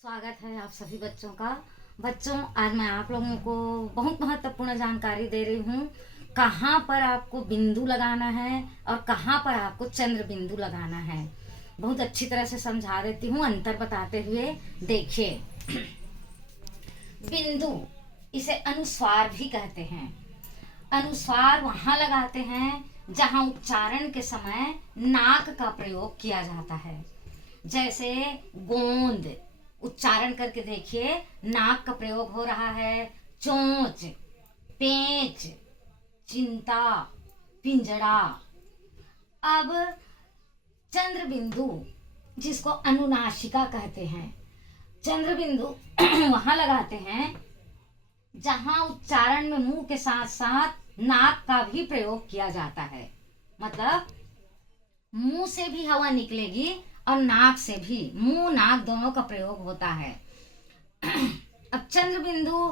स्वागत है आप सभी बच्चों का। बच्चों, आज मैं आप लोगों को बहुत महत्वपूर्ण जानकारी दे रही हूँ। कहाँ पर आपको बिंदु लगाना है और कहाँ पर आपको चंद्र बिंदु लगाना है। बहुत अच्छी तरह से समझा देती हूँ अंतर बताते हुए। देखिए, बिंदु इसे अनुस्वार भी कहते हैं। अनुस्वार वहां लगाते हैं जहां उच्चारण के समय नाक का प्रयोग किया जाता है। जैसे गोंद, उच्चारण करके देखिए, नाक का प्रयोग हो रहा है। चोंच, पेंच, चिंता, पिंजड़ा। अब चंद्र बिंदु, जिसको अनुनासिका कहते हैं, चंद्र बिंदु वहां लगाते हैं जहां उच्चारण में मुंह के साथ साथ नाक का भी प्रयोग किया जाता है। मतलब मुंह से भी हवा निकलेगी और नाक से भी, मुंह नाक दोनों का प्रयोग होता है। अब चंद्र बिंदु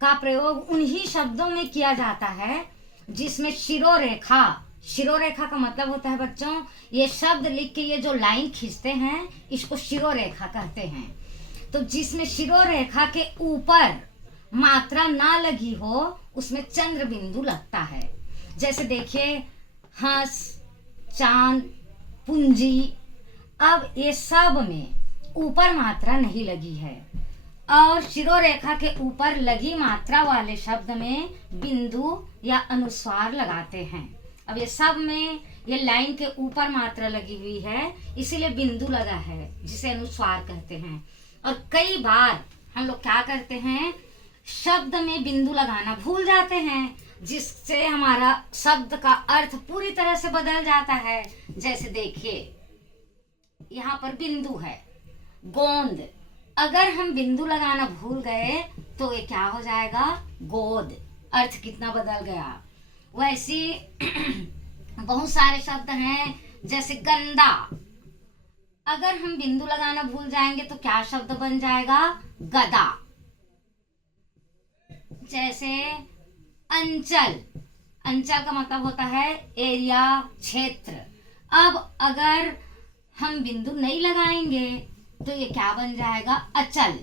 का प्रयोग उन्हीं शब्दों में किया जाता है जिसमें शिरोरेखा, शिरोरेखा का मतलब होता है बच्चों, ये शब्द लिख के ये जो लाइन खींचते हैं इसको शिरोरेखा कहते हैं। तो जिसमें शिरोरेखा के ऊपर मात्रा ना लगी हो उसमें चंद्र बिंदु लगता है। जैसे देखिए, हंस, चांद, पूंजी। अब ये सब में ऊपर मात्रा नहीं लगी है और शिरोरेखा के ऊपर लगी मात्रा वाले शब्द में बिंदु या अनुस्वार लगाते हैं। अब ये सब में ये लाइन के ऊपर मात्रा लगी हुई है, इसीलिए बिंदु लगा है जिसे अनुस्वार कहते हैं। और कई बार हम लोग क्या करते हैं, शब्द में बिंदु लगाना भूल जाते हैं, जिससे हमारा शब्द का अर्थ पूरी तरह से बदल जाता है। जैसे देखिए, यहाँ पर बिंदु है, गोंद। अगर हम बिंदु लगाना भूल गए तो ये क्या हो जाएगा, गोद। अर्थ कितना बदल गया। वैसी बहुत सारे शब्द हैं, जैसे गंदा। अगर हम बिंदु लगाना भूल जाएंगे तो क्या शब्द बन जाएगा, गदा। जैसे अंचल, अंचल का मतलब होता है एरिया, क्षेत्र। अब अगर हम बिंदु नहीं लगाएंगे तो ये क्या बन जाएगा, अचल,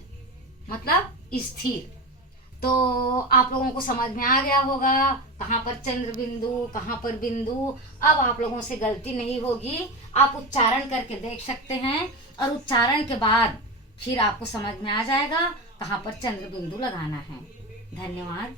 मतलब स्थिर। तो आप लोगों को समझ में आ गया होगा कहाँ पर चंद्र बिंदु, कहाँ पर बिंदु। अब आप लोगों से गलती नहीं होगी, आप उच्चारण करके देख सकते हैं और उच्चारण के बाद फिर आपको समझ में आ जाएगा कहाँ पर चंद्र बिंदु लगाना है। धन्यवाद।